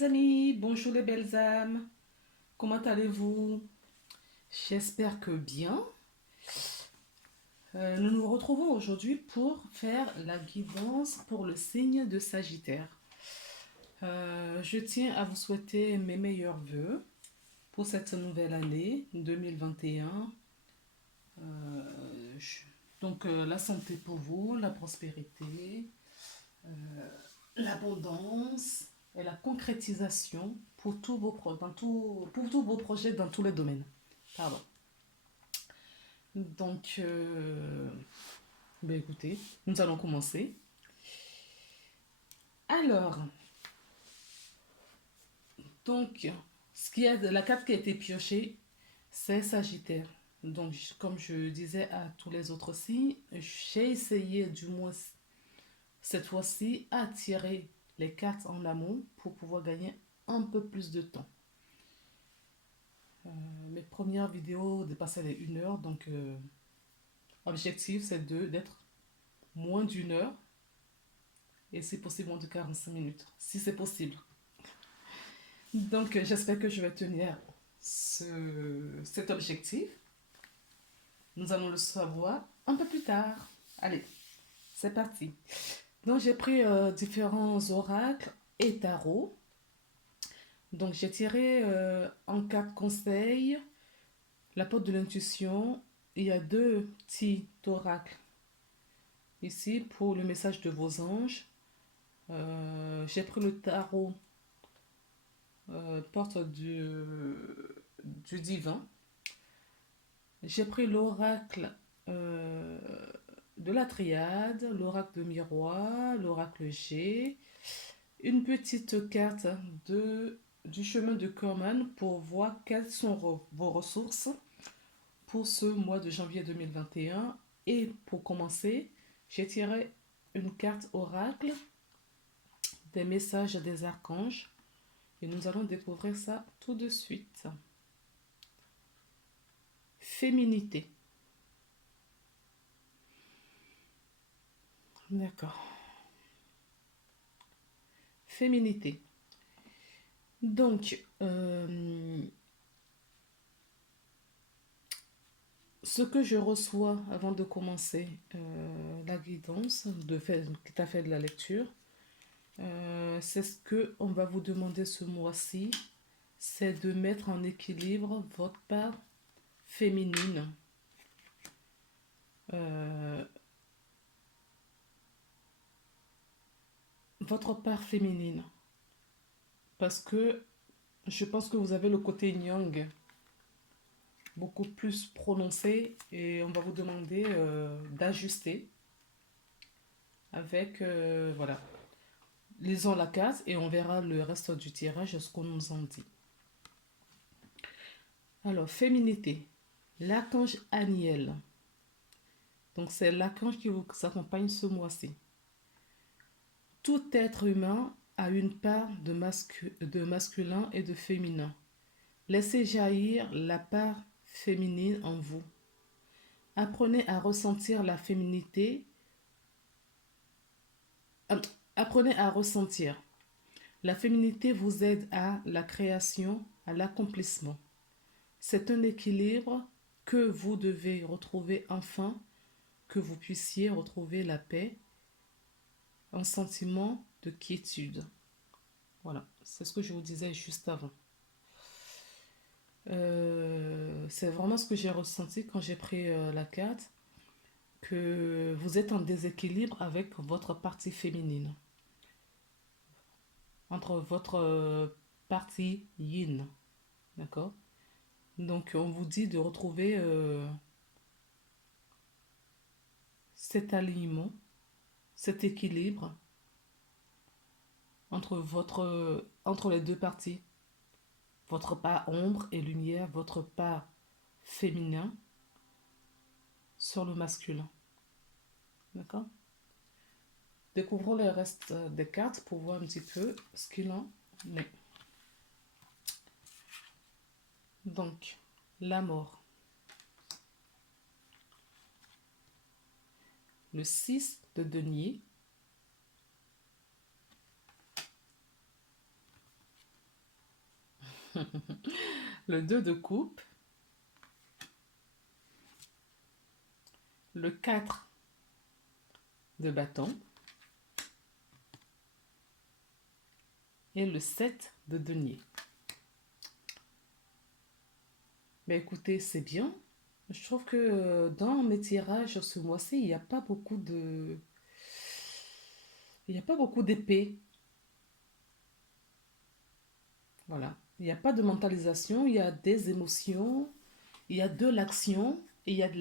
les amis, bonjour les belles âmes, comment allez-vous? J'espère que bien. Nous nous retrouvons aujourd'hui pour faire la guidance pour le signe de Sagittaire. Je tiens à vous souhaiter mes meilleurs vœux pour cette nouvelle année 2021. Je- la santé pour vous, la prospérité, l'abondance et la concrétisation pour tous vos, pour tous vos projets dans tous les domaines. Pardon. Donc, ben écoutez, nous allons commencer. Alors, donc, la carte qui a été piochée, c'est Sagittaire. Donc, comme je disais à tous les autres signes, j'ai essayé du moins cette fois-ci à tirer les cartes en amont pour pouvoir gagner un peu plus de temps. Mes premières vidéos dépassaient les 1 heure, donc objectif c'est d'être moins d'1 heure et si possible moins de 45 minutes, si c'est possible. Donc j'espère que je vais tenir cet objectif. Nous allons le savoir un peu plus tard. Allez, c'est parti. Donc j'ai pris différents oracles et tarots. Donc j'ai tiré en 4 conseils la porte de l'intuition. Il y a 2 petits oracles ici pour le message de vos anges. J'ai pris le tarot porte du divin. J'ai pris l'oracle euh, de la triade, l'oracle de miroir, l'oracle G, une petite carte du chemin de Corman pour voir quelles sont vos ressources pour ce mois de janvier 2021. Et pour commencer, j'ai tiré une carte oracle des messages des archanges et nous allons découvrir ça tout de suite. Féminité. D'accord. Féminité. Donc, ce que je reçois avant de commencer la guidance, qui t'a fait de la lecture, c'est ce que on va vous demander ce mois-ci, c'est de mettre en équilibre votre part féminine. Euh, Votre part féminine. Parce que je pense que vous avez le côté yang beaucoup plus prononcé et on va vous demander d'ajuster avec, voilà, lisons la case et on verra le reste du tirage, ce qu'on nous en dit. Alors, féminité, l'archange Aniel. Donc, c'est l'archange qui vous accompagne ce mois-ci. Tout être humain a une part de masculin et de féminin. Laissez jaillir la part féminine en vous. Apprenez à ressentir la féminité. Apprenez à ressentir. La féminité vous aide à la création, à l'accomplissement. C'est un équilibre que vous devez retrouver afin que vous puissiez retrouver la paix, un sentiment de quiétude. Voilà, c'est ce que je vous disais juste avant. C'est vraiment ce que j'ai ressenti quand j'ai pris la carte, que vous êtes en déséquilibre avec votre partie féminine, entre votre partie yin, d'accord? Donc on vous dit de retrouver cet alignement, cet équilibre entre les deux parties, votre part ombre et lumière, votre part féminin sur le masculin. D'accord? Découvrons le reste des cartes pour voir un petit peu ce qu'il en est. Donc, la mort. Le 6 de denier. Le 2 de coupe, le 4 de bâton et le 7 de denier. Mais écoutez, c'est bien. Je trouve que dans mes tirages ce mois-ci, il n'y a pas beaucoup de... Il n'y a pas beaucoup d'épées. Voilà. Il n'y a pas de mentalisation, il y a des émotions, il y a de l'action et il y a de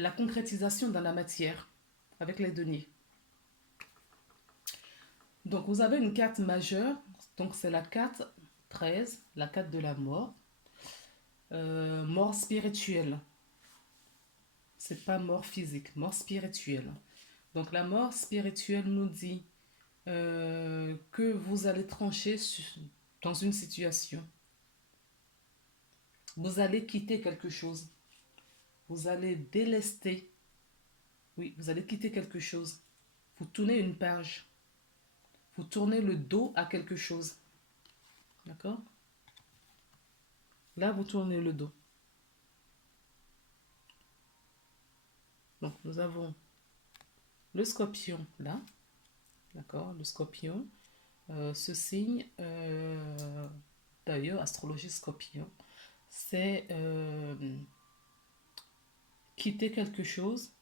la concrétisation dans la matière avec les deniers. Donc vous avez une carte majeure, donc c'est la carte 13, la carte de la mort. Mort spirituelle. C'est pas mort physique, mort spirituelle. Donc la mort spirituelle nous dit que vous allez trancher dans une situation. Vous allez quitter quelque chose. Vous allez délester. Oui, vous allez quitter quelque chose. Vous tournez une page. Vous tournez le dos à quelque chose. D'accord? Là, vous tournez le dos. Donc, nous avons le scorpion là. D'accord? Le scorpion. Ce signe, d'ailleurs, astrologie scorpion, c'est quitter quelque chose.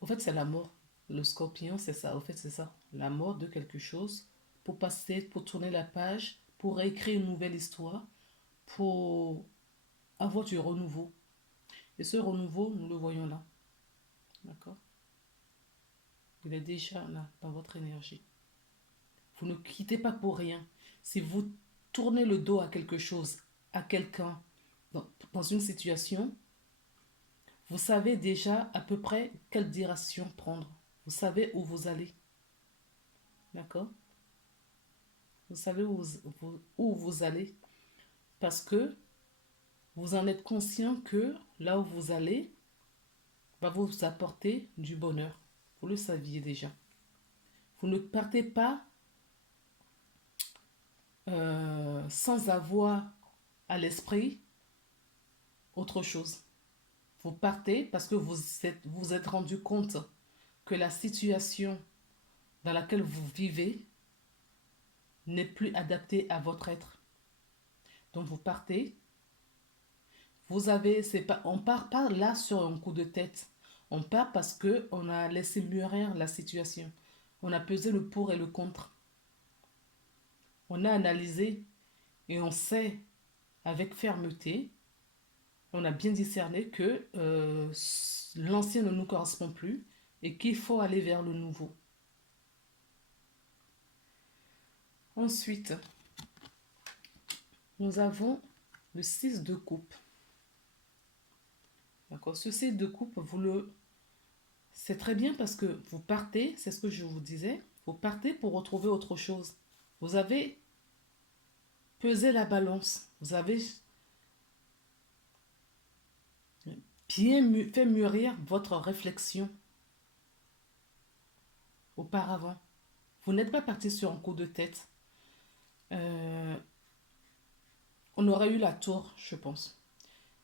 En fait, c'est la mort. Le scorpion, c'est ça. En fait, c'est ça. La mort de quelque chose pour passer, pour tourner la page, pour réécrire une nouvelle histoire, pour avoir du renouveau. Et ce renouveau, nous le voyons là. D'accord? Il est déjà là, dans votre énergie. Vous ne quittez pas pour rien. Si vous tournez le dos à quelque chose, à quelqu'un, dans une situation, vous savez déjà à peu près quelle direction prendre. Vous savez où vous allez. D'accord? Vous savez où vous allez. Parce que vous en êtes conscient que là où vous allez va vous apporter du bonheur. Vous le saviez déjà. Vous ne partez pas sans avoir à l'esprit autre chose. Vous partez parce que vous êtes rendu compte que la situation dans laquelle vous vivez n'est plus adaptée à votre être. Donc vous partez. Vous avez, c'est pas, on part pas là sur un coup de tête. On part parce que on a laissé mûrir la situation. On a pesé le pour et le contre. On a analysé et on sait avec fermeté, on a bien discerné que l'ancien ne nous correspond plus et qu'il faut aller vers le nouveau. Ensuite, nous avons le 6 de coupe. D'accord? Ce 6 de coupe, c'est très bien parce que vous partez, c'est ce que je vous disais, vous partez pour retrouver autre chose. Vous avez pesé la balance. Vous avez bien fait mûrir votre réflexion auparavant. Vous n'êtes pas parti sur un coup de tête. On aurait eu la tour, je pense.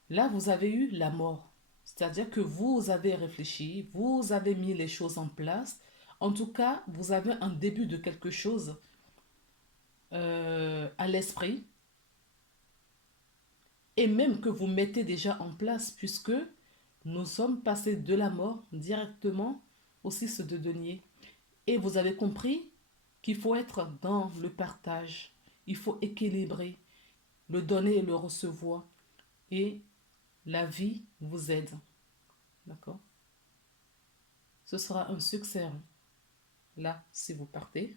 Là, vous avez eu la mort. C'est-à-dire que vous avez réfléchi, vous avez mis les choses en place. En tout cas, vous avez un début de quelque chose à l'esprit. Et même que vous mettez déjà en place, puisque nous sommes passés de la mort directement au 6 de denier. Et vous avez compris qu'il faut être dans le partage. Il faut équilibrer le donner et le recevoir. Et la vie vous aide. D'accord? Ce sera un succès. Là, si vous partez,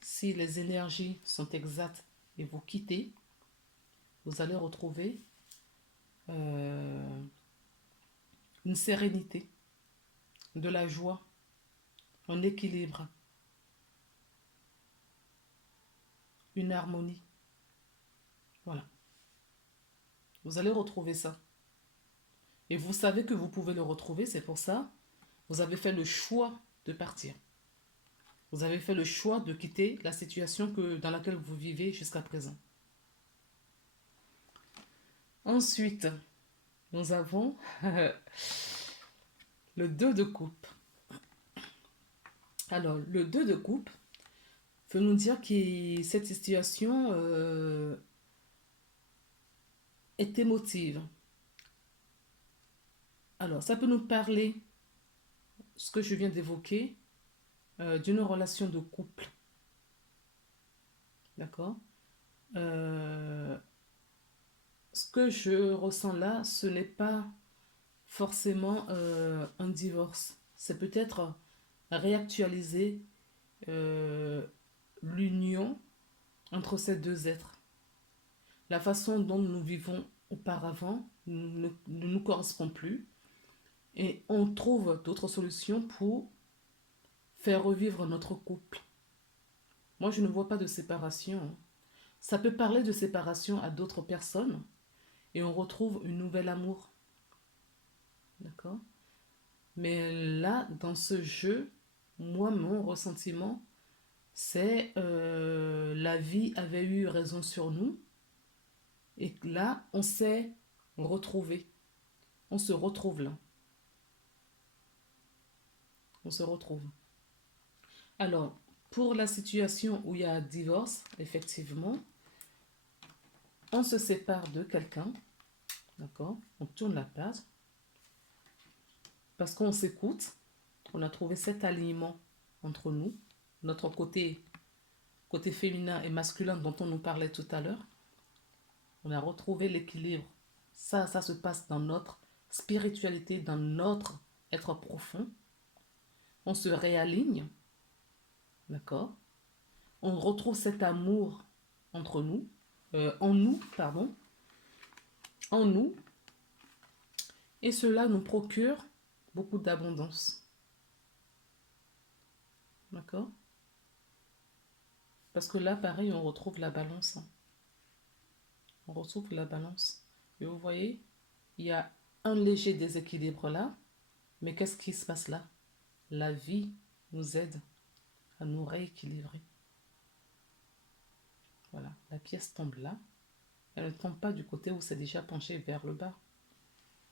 si les énergies sont exactes et vous quittez, vous allez retrouver une sérénité, de la joie, un équilibre, une harmonie. Voilà. Vous allez retrouver ça. Et vous savez que vous pouvez le retrouver, c'est pour ça vous avez fait le choix de partir. Vous avez fait le choix de quitter la situation dans laquelle vous vivez jusqu'à présent. Ensuite, nous avons le 2 de coupe. Alors, le 2 de coupe veut nous dire que cette situation est émotive. Alors, ça peut nous parler, ce que je viens d'évoquer, d'une relation de couple. D'accord. Ce que je ressens là, ce n'est pas forcément un divorce. C'est peut-être réactualiser euh, l'union entre ces deux êtres. La façon dont nous vivons auparavant ne nous correspond plus et on trouve d'autres solutions pour faire revivre notre couple. Moi, je ne vois pas de séparation. Ça peut parler de séparation à d'autres personnes et on retrouve un nouvel amour. D'accord. Mais là, dans ce jeu, moi, mon ressentiment, c'est la vie avait eu raison sur nous et là, on s'est retrouvé. On se retrouve là. On se retrouve. Alors, pour la situation où il y a un divorce, effectivement, on se sépare de quelqu'un, d'accord? On tourne la page parce qu'on s'écoute, on a trouvé cet alignement entre nous, notre côté féminin et masculin dont on nous parlait tout à l'heure. On a retrouvé l'équilibre. Ça se passe dans notre spiritualité, dans notre être profond. On se réaligne, d'accord? On retrouve cet amour entre nous, en nous, pardon, en nous, et cela nous procure beaucoup d'abondance, d'accord? Parce que là, pareil, on retrouve la balance. On retrouve la balance. Et vous voyez, il y a un léger déséquilibre là, mais qu'est-ce qui se passe là? La vie nous aide à nous rééquilibrer. Voilà, la pièce tombe là. Elle ne tombe pas du côté où c'est déjà penché vers le bas.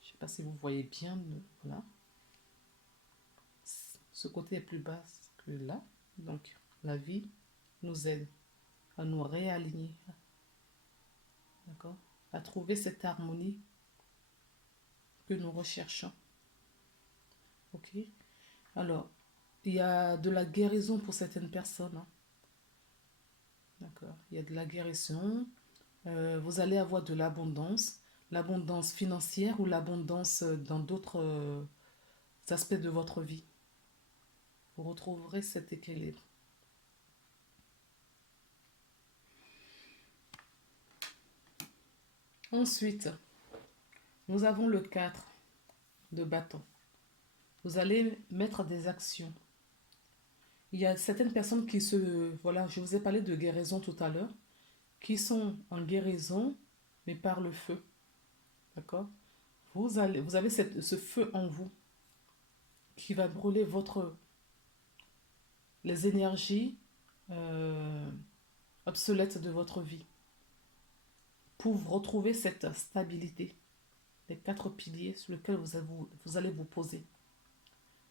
Je ne sais pas si vous voyez bien. Voilà. Ce côté est plus bas que là. Donc, la vie nous aide à nous réaligner. D'accord? À trouver cette harmonie que nous recherchons. Ok? Alors, il y a de la guérison pour certaines personnes. Hein. D'accord? Il y a de la guérison. Vous allez avoir de l'abondance financière ou l'abondance dans d'autres aspects de votre vie. Vous retrouverez cet équilibre. Ensuite, nous avons le 4 de bâton. Vous allez mettre des actions. Il y a certaines personnes qui se... Voilà, je vous ai parlé de guérison tout à l'heure, qui sont en guérison, mais par le feu. D'accord? Vous avez ce feu en vous qui va brûler les énergies obsolètes de votre vie pour retrouver cette stabilité. Les 4 piliers sur lesquels vous allez vous poser.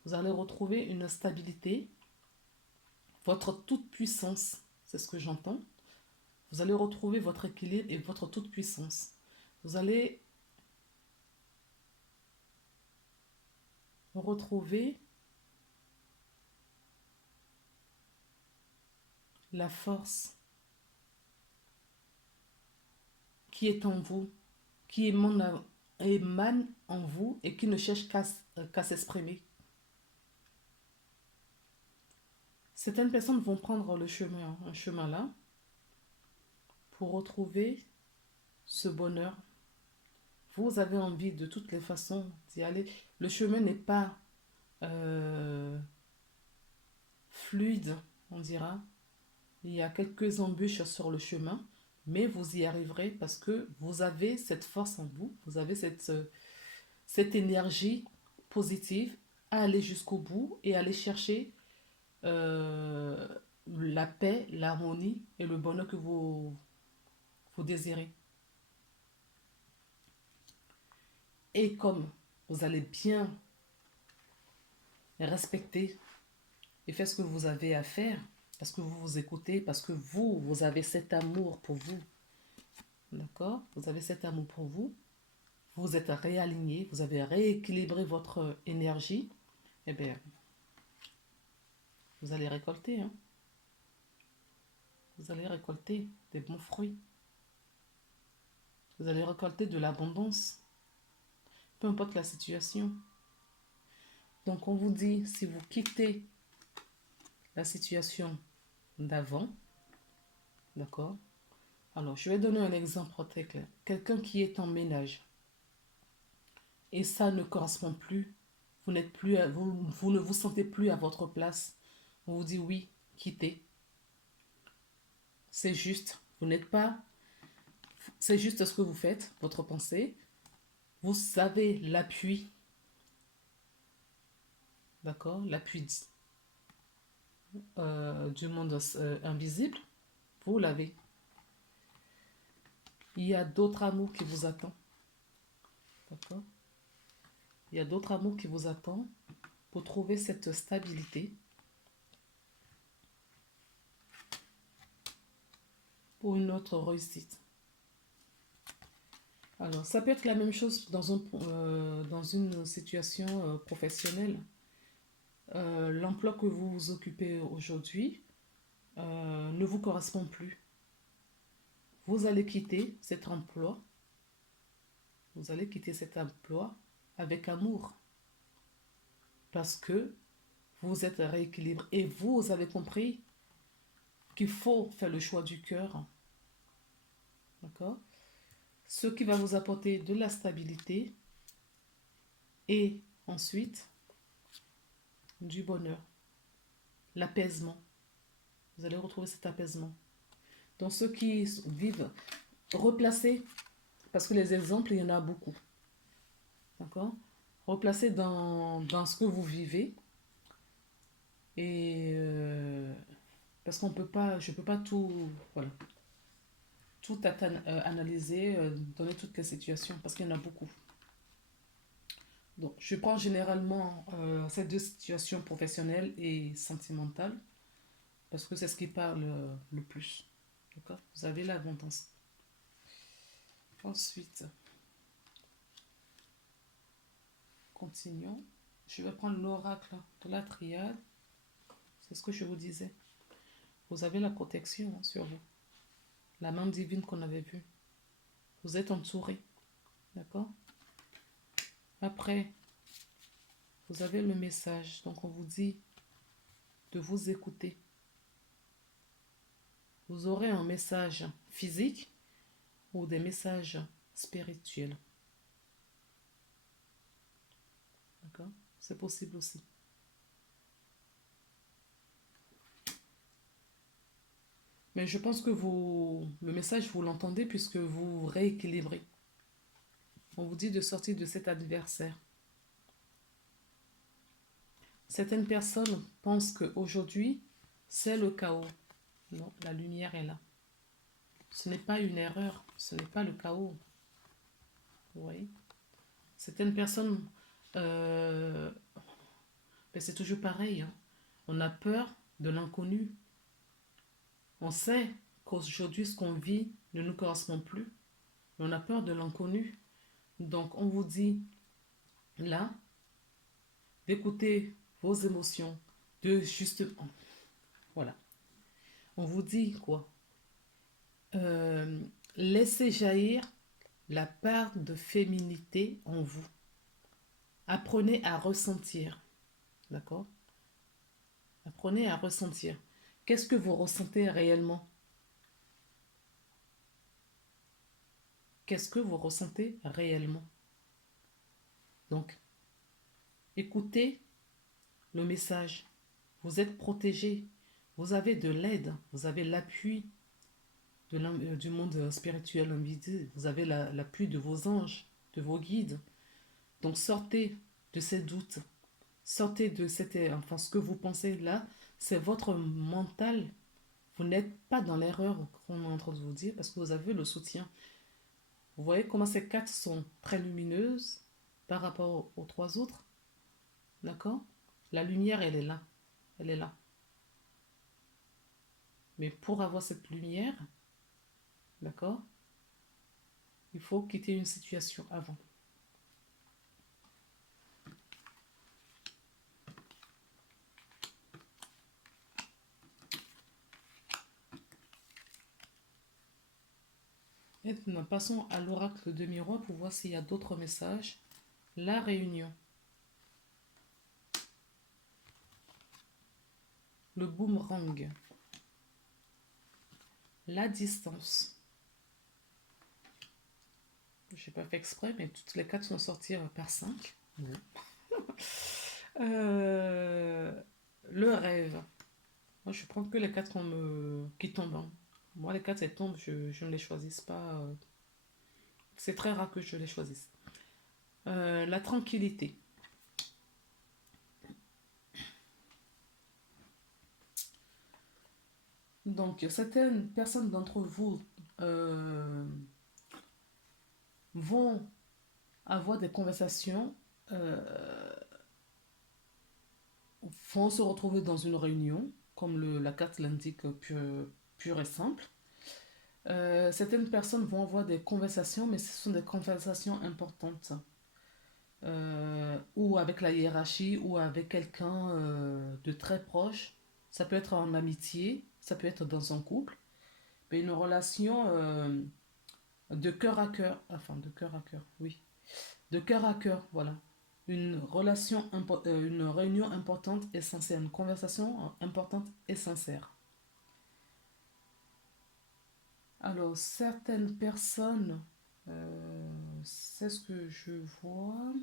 Vous allez retrouver une stabilité, votre toute puissance, c'est ce que j'entends. Vous allez retrouver votre équilibre et votre toute puissance. Vous allez retrouver la force qui est en vous, qui émane en vous et qui ne cherche qu'à s'exprimer. Certaines personnes vont prendre un chemin là, pour retrouver ce bonheur. Vous avez envie de toutes les façons d'y aller. Le chemin n'est pas fluide, on dira. Il y a quelques embûches sur le chemin, mais vous y arriverez parce que vous avez cette force en vous, vous avez cette énergie positive à aller jusqu'au bout et aller chercher euh, la paix, l'harmonie et le bonheur que vous désirez. Et comme vous allez bien respecter et faire ce que vous avez à faire, parce que vous vous écoutez, parce que vous avez cet amour pour vous, d'accord? Vous avez cet amour pour vous, vous êtes réaligné, vous avez rééquilibré votre énergie, eh bien, vous allez récolter, hein? Vous allez récolter des bons fruits. Vous allez récolter de l'abondance, peu importe la situation. Donc, on vous dit, si vous quittez la situation d'avant, d'accord? Alors, je vais donner un exemple très clair. Quelqu'un qui est en ménage et ça ne correspond plus, vous n'êtes plus, vous ne vous sentez plus à votre place. On vous dit oui, quittez. C'est juste. Vous n'êtes pas. C'est juste ce que vous faites, votre pensée. Vous avez l'appui, d'accord? L'appui du monde invisible. Vous l'avez. Il y a d'autres amours qui vous attendent, d'accord? Il y a d'autres amours qui vous attendent pour trouver cette stabilité, pour une autre réussite. Alors, ça peut être la même chose dans une situation professionnelle. L'emploi que vous occupez aujourd'hui ne vous correspond plus. Vous allez quitter cet emploi. Vous allez quitter cet emploi avec amour. Parce que vous êtes rééquilibré et vous avez compris qu'il faut faire le choix du cœur. D'accord? Ce qui va vous apporter de la stabilité et ensuite du bonheur, l'apaisement. Vous allez retrouver cet apaisement. Donc ceux qui vivent, replacez, parce que les exemples, il y en a beaucoup. D'accord? Replacez dans ce que vous vivez. Et parce qu'on peut pas, je ne peux pas tout, voilà, tout analyser, donner toutes les situations, parce qu'il y en a beaucoup. Donc, je prends généralement ces deux situations professionnelles et sentimentales, parce que c'est ce qui parle le plus. D'accord? Vous avez l'abondance. Ensuite, continuons. Je vais prendre l'oracle de la triade. C'est ce que je vous disais. Vous avez la protection sur vous. La main divine qu'on avait vue. Vous êtes entouré. D'accord? Après, vous avez le message. Donc, on vous dit de vous écouter. Vous aurez un message physique ou des messages spirituels. D'accord? C'est possible aussi. Mais je pense que le message, vous l'entendez puisque vous rééquilibrez. On vous dit de sortir de cet adversaire. Certaines personnes pensent qu'aujourd'hui, c'est le chaos. Non, la lumière est là. Ce n'est pas une erreur, ce n'est pas le chaos. Vous voyez? Certaines personnes, euh, ben c'est toujours pareil, hein. On a peur de l'inconnu. On sait qu'aujourd'hui, ce qu'on vit ne nous correspond plus. Mais on a peur de l'inconnu. Donc, on vous dit, là, d'écouter vos émotions, de justement, voilà. On vous dit quoi? Euh, Laissez jaillir la part de féminité en vous. Apprenez à ressentir, d'accord? Apprenez à ressentir. Qu'est-ce que vous ressentez réellement? Qu'est-ce que vous ressentez réellement? Donc, écoutez le message. Vous êtes protégé. Vous avez de l'aide. Vous avez l'appui du monde spirituel invisible. Vous avez l'appui de vos anges, de vos guides. Donc, sortez de ces doutes. Sortez de cette, enfin, ce que vous pensez là. C'est votre mental. Vous n'êtes pas dans l'erreur qu'on est en train de vous dire parce que vous avez le soutien. Vous voyez comment ces cartes sont très lumineuses par rapport aux trois autres. D'accord? La lumière, elle est là. Elle est là. Mais pour avoir cette lumière, d'accord, il faut quitter une situation avant. Et maintenant, passons à l'oracle de miroir pour voir s'il y a d'autres messages. La réunion. Le boomerang. La distance. Je n'ai pas fait exprès, mais toutes les cartes sont sorties par 5. Bon. Le rêve. Moi, je prends que les cartes qui tombent, hein. Moi, les cartes, elles tombent, je ne les choisis pas. C'est très rare que je les choisisse. La tranquillité. Donc, certaines personnes d'entre vous vont avoir des conversations, vont se retrouver dans une réunion, comme la carte l'indique, pure et simple. Certaines personnes vont avoir des conversations, mais ce sont des conversations importantes. Ou avec la hiérarchie, ou avec quelqu'un de très proche. Ça peut être en amitié, ça peut être dans un couple, mais une relation de cœur à cœur, enfin de cœur à cœur, oui, de cœur à cœur, voilà. Une réunion importante et sincère, une conversation importante et sincère. Alors, certaines personnes, c'est ce que je vois.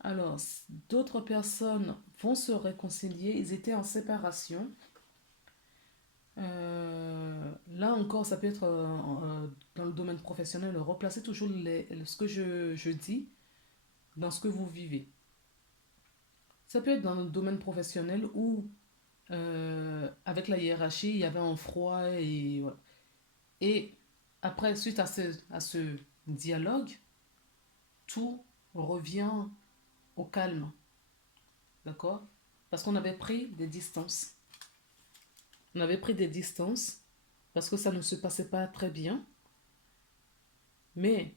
Alors, d'autres personnes vont se réconcilier, ils étaient en séparation. Là encore, ça peut être dans le domaine professionnel, replacer toujours ce que je dis dans ce que vous vivez. Ça peut être dans le domaine professionnel où, avec la hiérarchie, il y avait un froid et voilà. Et après, suite à ce dialogue, tout revient au calme, d'accord? Parce qu'on avait pris des distances. On avait pris des distances parce que ça ne se passait pas très bien. Mais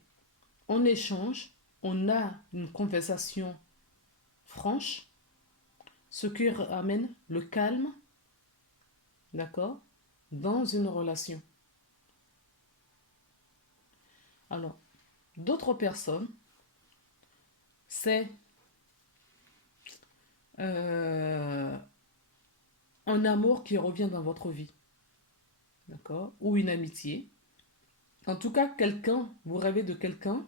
en échange, on a une conversation franche, ce qui ramène le calme, d'accord, dans une relation. Alors, d'autres personnes, c'est euh, un amour qui revient dans votre vie, d'accord, ou une amitié. En tout cas, quelqu'un, vous rêvez de quelqu'un,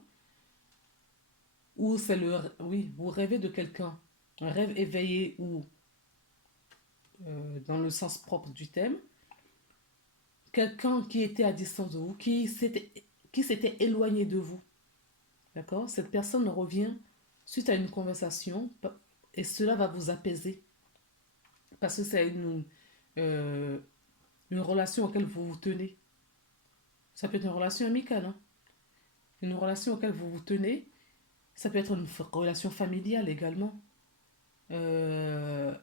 ou c'est oui, vous rêvez de quelqu'un, un rêve éveillé ou dans le sens propre du thème, quelqu'un qui était à distance de vous, qui s'était éloigné de vous, d'accord? Cette personne revient suite à une conversation et cela va vous apaiser parce que c'est euh, une relation auquel vous vous tenez. Ça peut être une relation amicale, hein? Une relation auquel vous vous tenez. Ça peut être une relation familiale également. Euh,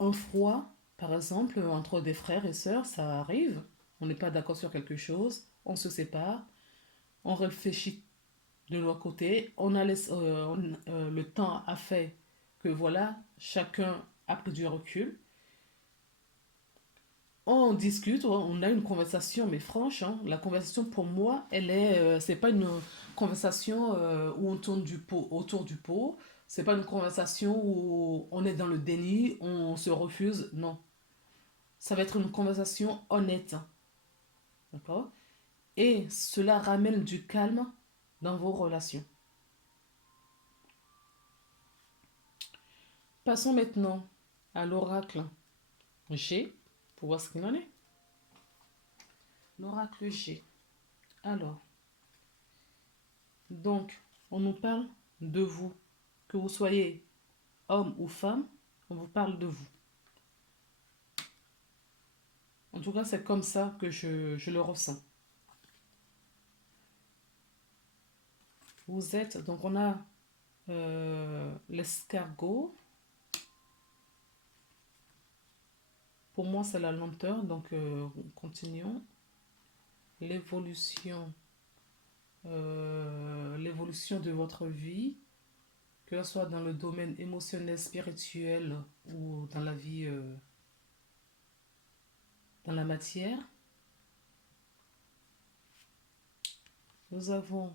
un froid, par exemple, entre des frères et sœurs, ça arrive. On n'est pas d'accord sur quelque chose, on se sépare, on réfléchit de leur côté, le temps a fait que voilà, chacun a pris du recul. On discute, on a une conversation, mais franche, hein. La conversation pour moi, c'est pas une conversation où on tourne autour du pot. C'est pas une conversation où on est dans le déni, on se refuse. Non, ça va être une conversation honnête, d'accord? Et cela ramène du calme dans vos relations. Passons maintenant à l'oracle G pour voir ce qu'il en est. L'oracle G. Alors, donc, on nous parle de vous, que vous soyez homme ou femme, on vous parle de vous. En tout cas, c'est comme ça que je le ressens. Vous êtes, donc on a l'escargot. Pour moi, c'est la lenteur, donc continuons. L'évolution, l'évolution de votre vie, que ce soit dans le domaine émotionnel, spirituel ou dans la vie, dans la matière. Nous avons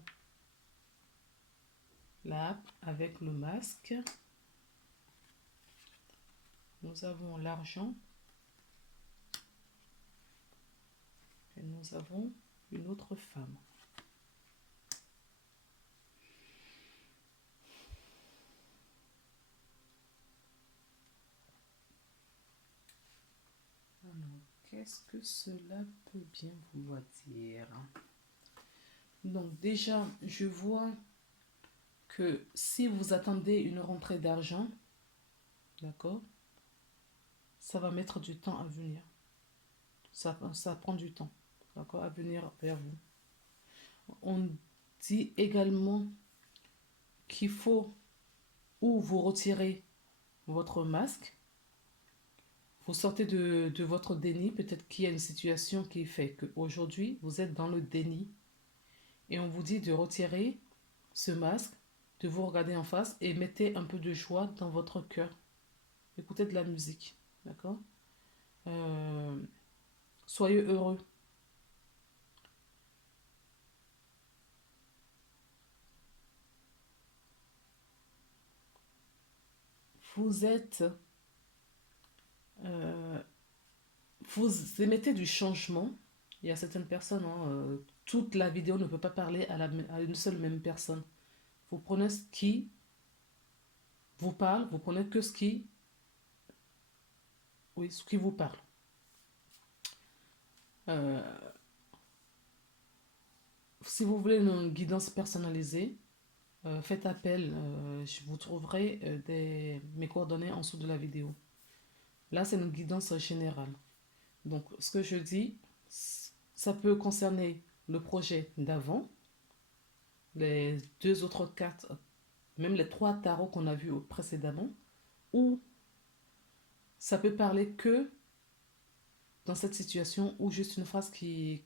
la avec le masque. Nous avons l'argent. Et nous avons une autre femme. Alors, qu'est-ce que cela peut bien vouloir dire? Donc déjà, je vois que si vous attendez une rentrée d'argent, d'accord, ça va mettre du temps à venir. Ça prend du temps, d'accord, à venir vers vous. On dit également qu'il faut ou vous retirer votre masque, vous sortez de votre déni, peut-être qu'il y a une situation qui fait qu'aujourd'hui, vous êtes dans le déni et on vous dit de retirer ce masque, de vous regarder en face et mettez un peu de joie dans votre cœur. Écoutez de la musique, d'accord? Soyez heureux. Vous êtes... euh, vous émettez du changement. Il y a certaines personnes, hein, toute la vidéo ne peut pas parler à une seule même personne. Vous prenez ce qui vous parle, vous prenez que ce qui, oui, ce qui vous parle. Euh, si vous voulez une guidance personnalisée, faites appel. Vous trouverez mes coordonnées en dessous de la vidéo. Là, c'est une guidance générale. Donc, ce que je dis, ça peut concerner le projet d'avant, les deux autres cartes, même les trois tarots qu'on a vus précédemment, ou ça peut parler que dans cette situation ou juste une phrase qui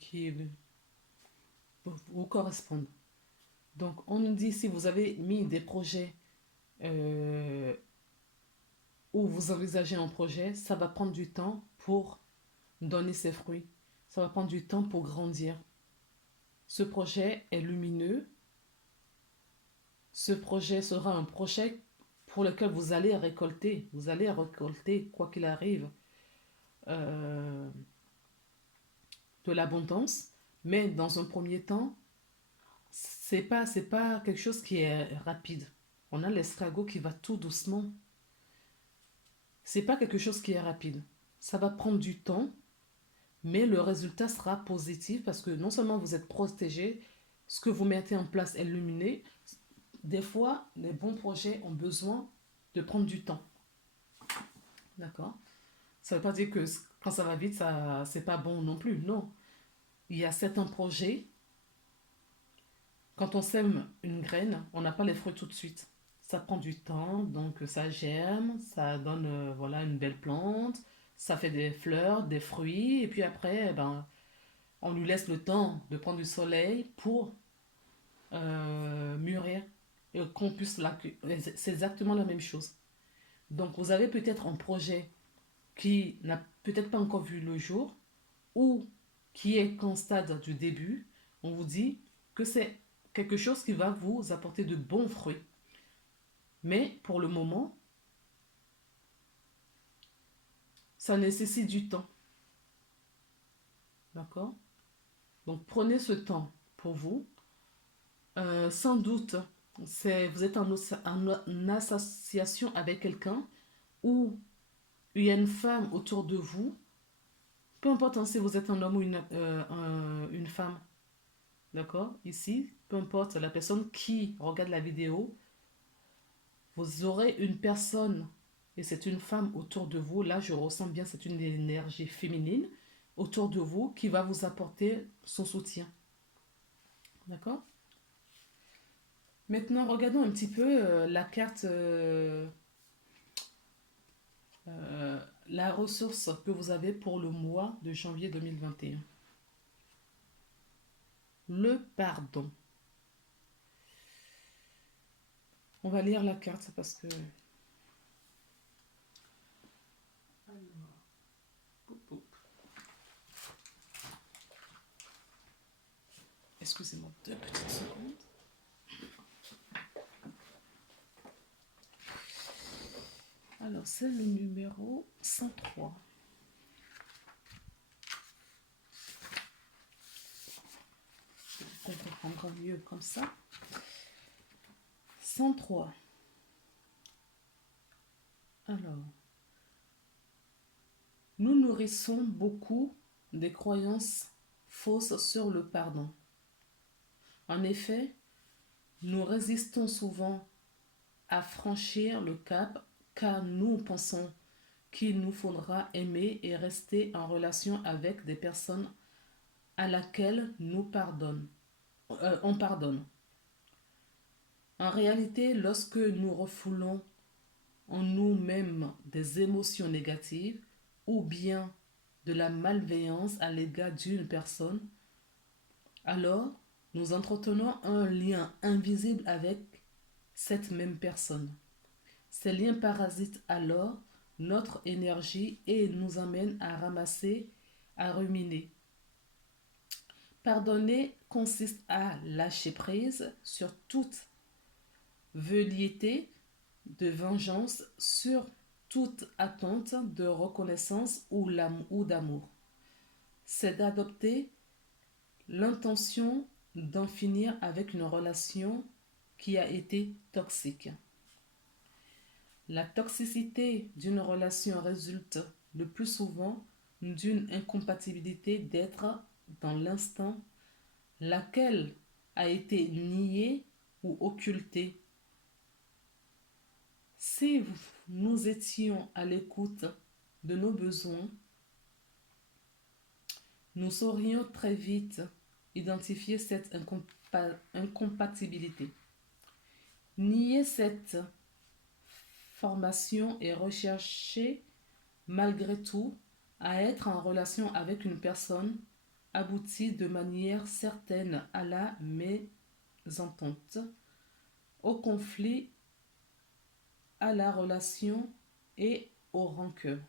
vous correspond. Donc, on nous dit si vous avez mis des projets euh, ou vous envisagez un projet, ça va prendre du temps pour donner ses fruits. Ça va prendre du temps pour grandir. Ce projet est lumineux. Ce projet sera un projet pour lequel vous allez récolter. Vous allez récolter, quoi qu'il arrive, euh, de l'abondance. Mais dans un premier temps, c'est pas quelque chose qui est rapide. On a l'escargot qui va tout doucement. C'est pas quelque chose qui est rapide. Ça va prendre du temps, mais le résultat sera positif parce que non seulement vous êtes protégé, ce que vous mettez en place est lumineux. Des fois, les bons projets ont besoin de prendre du temps. D'accord? Ça ne veut pas dire que quand ça va vite, ça c'est pas bon non plus. Non. Il y a certains projets, quand on sème une graine, on n'a pas les fruits tout de suite. Ça prend du temps, donc ça germe, ça donne voilà, une belle plante, ça fait des fleurs, des fruits, et puis après, ben, on lui laisse le temps de prendre du soleil pour mûrir et qu'on puisse l'accueillir. C'est exactement la même chose. Donc vous avez peut-être un projet qui n'a peut-être pas encore vu le jour ou qui est qu'en stade du début. On vous dit que c'est quelque chose qui va vous apporter de bons fruits. Mais pour le moment, ça nécessite du temps. D'accord? Donc prenez ce temps pour vous. Sans doute, vous êtes en association avec quelqu'un ou il y a une femme autour de vous. Peu importe hein, si vous êtes un homme ou une femme. D'accord? Ici, peu importe la personne qui regarde la vidéo, Vous aurez une personne, et c'est une femme autour de vous, là je ressens bien, c'est une énergie féminine autour de vous qui va vous apporter son soutien. D'accord? Maintenant, regardons un petit peu la carte, euh, la ressource que vous avez pour le mois de janvier 2021. Le pardon. On va lire la carte parce que... Excusez-moi 2 petites secondes. Alors, c'est le numéro 103. On comprendra mieux comme ça. 103. Alors, nous nourrissons beaucoup des croyances fausses sur le pardon. En effet, nous résistons souvent à franchir le cap car nous pensons qu'il nous faudra aimer et rester en relation avec des personnes à laquelle on pardonne. En réalité, lorsque nous refoulons en nous-mêmes des émotions négatives ou bien de la malveillance à l'égard d'une personne, alors nous entretenons un lien invisible avec cette même personne. Ces liens parasitent alors notre énergie et nous amènent à ramasser, à ruminer. Pardonner consiste à lâcher prise sur toute velléité de vengeance, sur toute attente de reconnaissance ou d'amour. C'est d'adopter l'intention d'en finir avec une relation qui a été toxique. La toxicité d'une relation résulte le plus souvent d'une incompatibilité d'être dans l'instant, laquelle a été niée ou occultée. Si nous étions à l'écoute de nos besoins, nous saurions très vite identifier cette incompatibilité. Nier cette formation et rechercher malgré tout à être en relation avec une personne aboutit de manière certaine à la mésentente, au conflit, à la relation et aux rancœurs.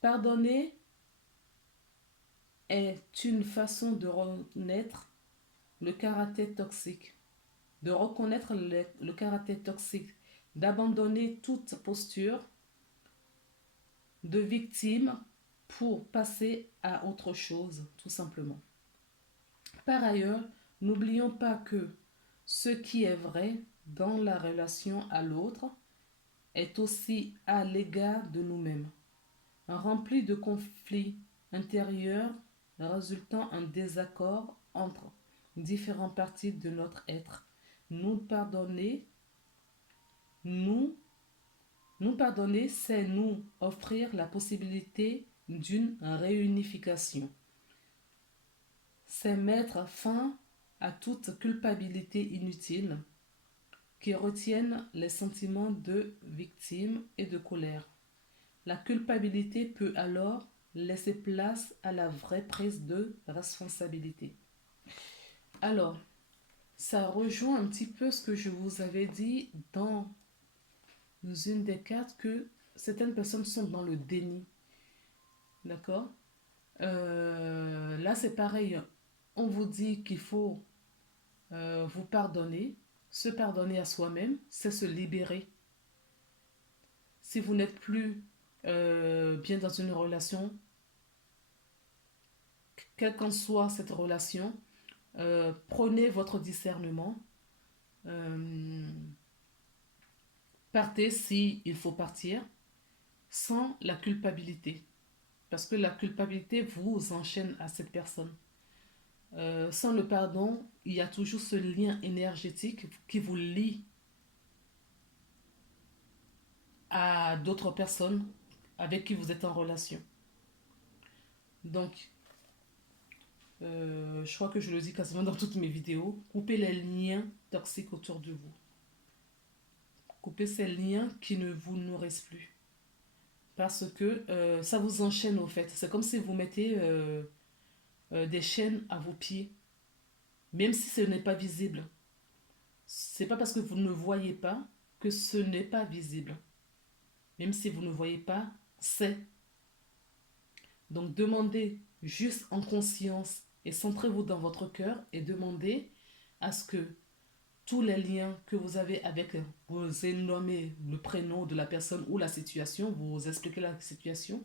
Pardonner est une façon de reconnaître le caractère toxique, d'abandonner toute posture de victime pour passer à autre chose, tout simplement. Par ailleurs, n'oublions pas que ce qui est vrai dans la relation à l'autre est aussi à l'égard de nous-mêmes. Rempli de conflits intérieurs résultant en désaccord entre différentes parties de notre être. Nous pardonner, nous, nous pardonner, c'est nous offrir la possibilité d'une réunification. C'est mettre fin à toute culpabilité inutile qui retiennent les sentiments de victime et de colère. La culpabilité peut alors laisser place à la vraie prise de responsabilité. Alors, ça rejoint un petit peu ce que je vous avais dit dans une des cartes, que certaines personnes sont dans le déni. D'accord? Là, c'est pareil. On vous dit qu'il faut vous pardonner. Se pardonner à soi-même, c'est se libérer. Si vous n'êtes plus bien dans une relation, quelle qu'en soit cette relation, prenez votre discernement. Euh, Partez si il faut partir, sans la culpabilité. Parce que la culpabilité vous enchaîne à cette personne. Sans le pardon, il y a toujours ce lien énergétique qui vous lie à d'autres personnes avec qui vous êtes en relation. Donc, je crois que je le dis quasiment dans toutes mes vidéos, coupez les liens toxiques autour de vous. Coupez ces liens qui ne vous nourrissent plus. Parce que ça vous enchaîne au fait. C'est comme si vous mettez des chaînes à vos pieds, même si ce n'est pas visible. C'est pas parce que vous ne voyez pas que ce n'est pas visible. Même si vous ne voyez pas, c'est. Donc demandez juste en conscience et centrez-vous dans votre cœur et demandez à ce que tous les liens que vous avez avec, vous nommez le prénom de la personne ou la situation, vous expliquez la situation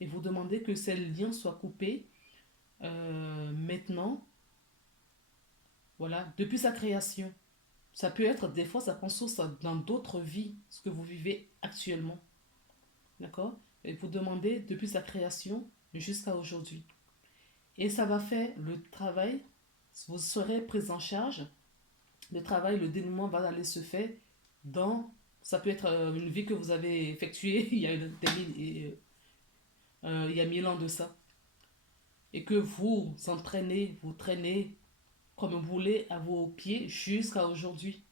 et vous demandez que ces liens soient coupés maintenant, voilà, depuis sa création. Ça peut être, des fois, ça prend source dans d'autres vies, ce que vous vivez actuellement. D'accord? Et vous demandez depuis sa création jusqu'à aujourd'hui. Et ça va faire le travail, vous serez pris en charge. Le travail, le dénouement va aller se faire dans. Ça peut être une vie que vous avez effectuée il y a 1000 ans de ça. Et que vous entraînez, vous traînez comme un boulet à vos pieds jusqu'à aujourd'hui.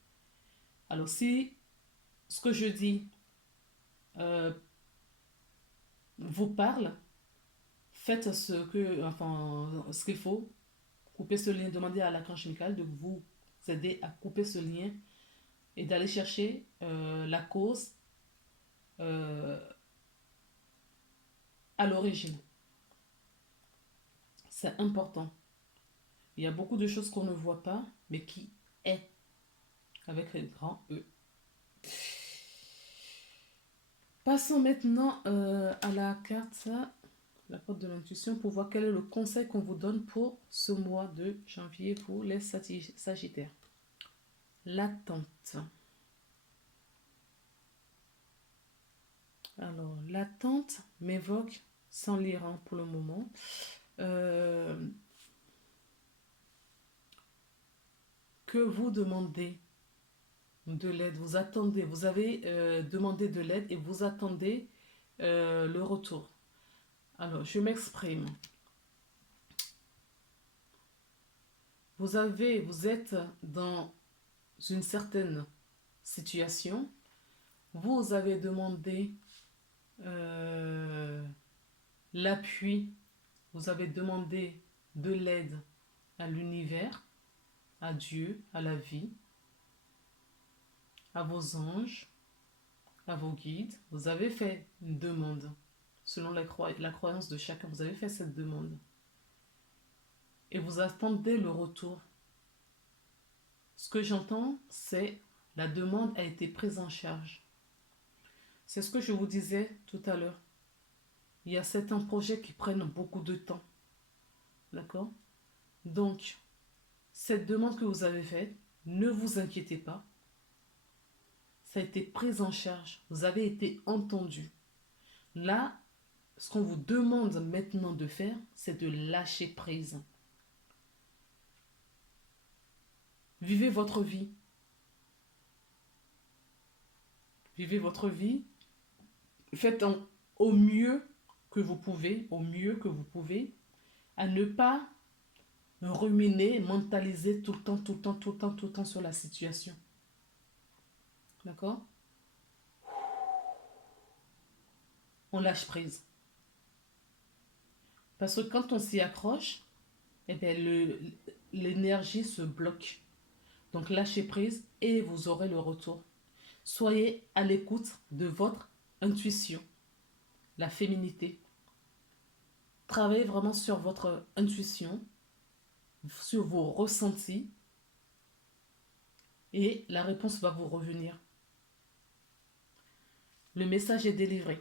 Alors si ce que je dis euh, vous parle, faites ce qu'il faut, coupez ce lien, demandez à l'archange Michael de vous aider à couper ce lien et d'aller chercher la cause euh, à l'origine. C'est important. Il y a beaucoup de choses qu'on ne voit pas, mais qui est, avec un grand E. Passons maintenant à la carte, la carte de l'intuition, pour voir quel est le conseil qu'on vous donne pour ce mois de janvier pour les Sagittaires. L'attente. Alors, l'attente m'évoque, sans lire pour le moment, que vous demandez de l'aide, vous attendez, vous avez demandé de l'aide et vous attendez le retour. Alors, je m'exprime. Vous êtes dans une certaine situation, vous avez demandé l'appui, vous avez demandé de l'aide à l'univers, à Dieu, à la vie, à vos anges, à vos guides. Vous avez fait une demande. Selon la croyance de chacun, vous avez fait cette demande. Et vous attendez le retour. Ce que j'entends, c'est la demande a été prise en charge. C'est ce que je vous disais tout à l'heure. Il y a certains projets qui prennent beaucoup de temps. D'accord? Donc, cette demande que vous avez faite, ne vous inquiétez pas. Ça a été pris en charge. Vous avez été entendu. Là, ce qu'on vous demande maintenant de faire, c'est de lâcher prise. Vivez votre vie. Vivez votre vie. Faites au mieux que vous pouvez, à ne pas ruminer, mentaliser tout le temps sur la situation. D'accord? On lâche prise. Parce que quand on s'y accroche, eh bien l'énergie se bloque. Donc lâchez prise et vous aurez le retour. Soyez à l'écoute de votre intuition, la féminité. Travaillez vraiment sur votre intuition, sur vos ressentis et la réponse va vous revenir. Le message est délivré.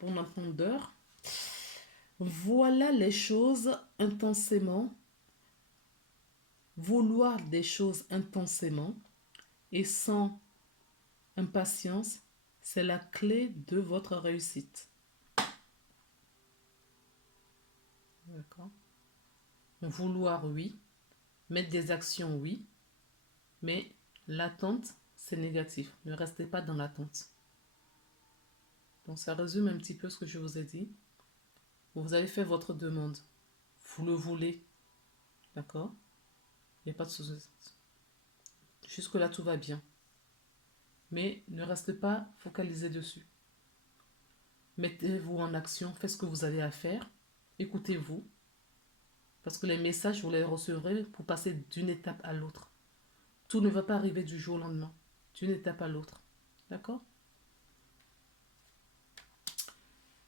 Bon entendeur. Voilà les choses intensément. Vouloir des choses intensément et sans impatience, c'est la clé de votre réussite. D'accord. Vouloir, oui. Mettre des actions, oui. Mais l'attente, c'est négatif. Ne restez pas dans l'attente. Donc ça résume un petit peu ce que je vous ai dit. Vous avez fait votre demande. Vous le voulez. D'accord? Il n'y a pas de souci. Jusque-là, tout va bien. Mais ne restez pas focalisé dessus. Mettez-vous en action, faites ce que vous avez à faire. Écoutez-vous. Parce que les messages, vous les recevrez pour passer d'une étape à l'autre. Tout ne va pas arriver du jour au lendemain. D'une étape à l'autre. D'accord?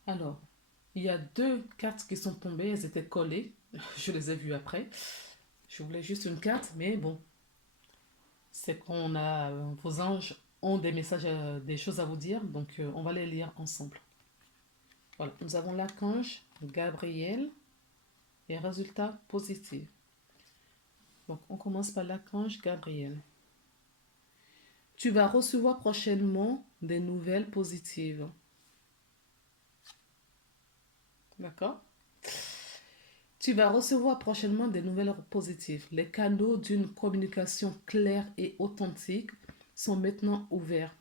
Alors, il y a deux cartes qui sont tombées. Elles étaient collées. Je les ai vues après. Je voulais juste une carte, mais bon. C'est qu'on a... Vos anges ont des messages, des choses à vous dire. Donc, on va les lire ensemble. Voilà. Nous avons l'archange Gabriel et résultat positif. Donc, on commence par l'archange Gabriel. Tu vas recevoir prochainement des nouvelles positives. D'accord? Tu vas recevoir prochainement des nouvelles positives. Les canaux d'une communication claire et authentique sont maintenant ouverts.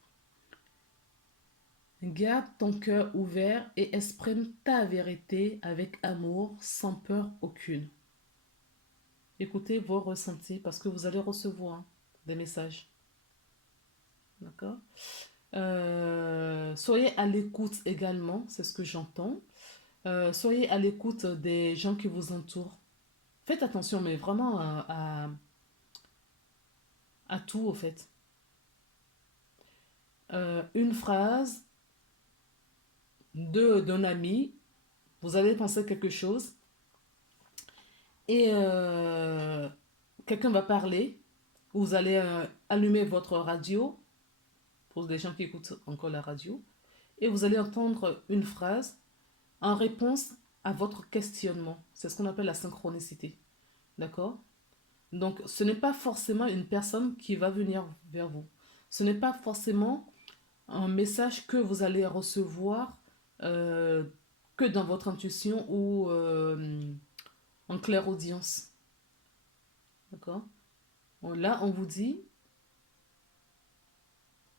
Garde ton cœur ouvert et exprime ta vérité avec amour, sans peur aucune. Écoutez vos ressentis parce que vous allez recevoir des messages. D'accord? Soyez à l'écoute également, c'est ce que j'entends. Soyez à l'écoute des gens qui vous entourent. Faites attention, mais vraiment à tout, au fait. Une phrase d'un ami, vous allez penser quelque chose et quelqu'un va parler, vous allez allumer votre radio, pour des gens qui écoutent encore la radio, et vous allez entendre une phrase en réponse à votre questionnement. C'est ce qu'on appelle la synchronicité. D'accord? Donc, ce n'est pas forcément une personne qui va venir vers vous. Ce n'est pas forcément un message que vous allez recevoir euh, que dans votre intuition ou en clairaudience. D'accord? Bon, là, on vous dit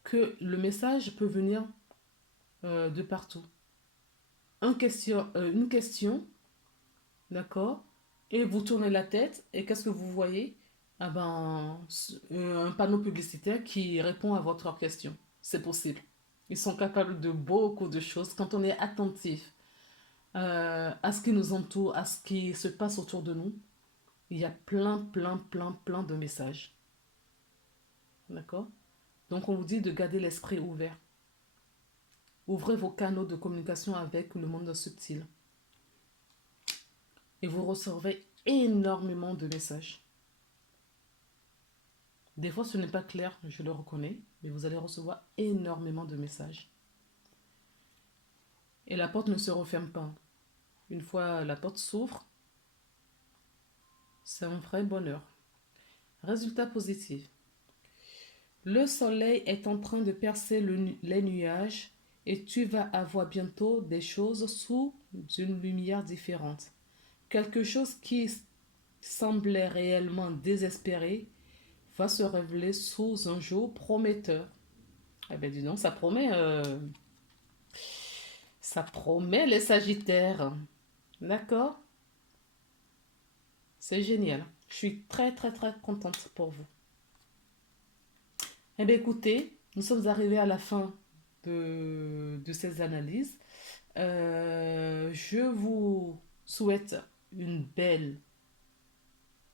que le message peut venir de partout. Une question, d'accord? Et vous tournez la tête et qu'est-ce que vous voyez? Ah ben, un panneau publicitaire qui répond à votre question. C'est possible. Ils sont capables de beaucoup de choses quand on est attentif à ce qui nous entoure, à ce qui se passe autour de nous. Il y a plein de messages. D'accord? Donc on vous dit de garder l'esprit ouvert. Ouvrez vos canaux de communication avec le monde subtil. Et vous recevrez énormément de messages. Des fois, ce n'est pas clair, je le reconnais, mais vous allez recevoir énormément de messages. Et la porte ne se referme pas. Une fois la porte s'ouvre, c'est un vrai bonheur. Résultat positif. Le soleil est en train de percer les nuages et tu vas avoir bientôt des choses sous une lumière différente. Quelque chose qui semblait réellement désespéré va se révéler sous un jour prometteur. Eh bien, dis donc, ça promet les Sagittaires. D'accord? C'est génial. Je suis très contente pour vous. Eh bien, écoutez, nous sommes arrivés à la fin de ces analyses. Je vous souhaite une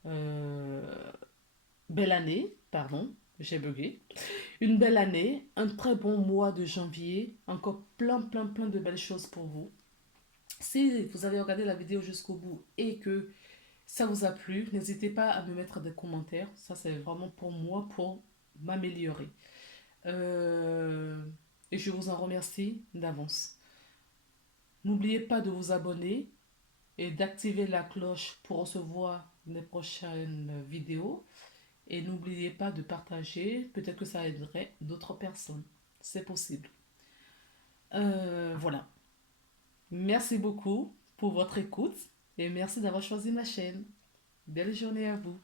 euh, belle année, pardon, j'ai bugué. Une belle année, un très bon mois de janvier, encore plein de belles choses pour vous. Si vous avez regardé la vidéo jusqu'au bout et que ça vous a plu, n'hésitez pas à me mettre des commentaires. Ça, c'est vraiment pour moi, pour m'améliorer. Euh, et je vous en remercie d'avance. N'oubliez pas de vous abonner et d'activer la cloche pour recevoir les prochaines vidéos. Et n'oubliez pas de partager, peut-être que ça aiderait d'autres personnes. C'est possible. Voilà. Merci beaucoup pour votre écoute et merci d'avoir choisi ma chaîne. Belle journée à vous.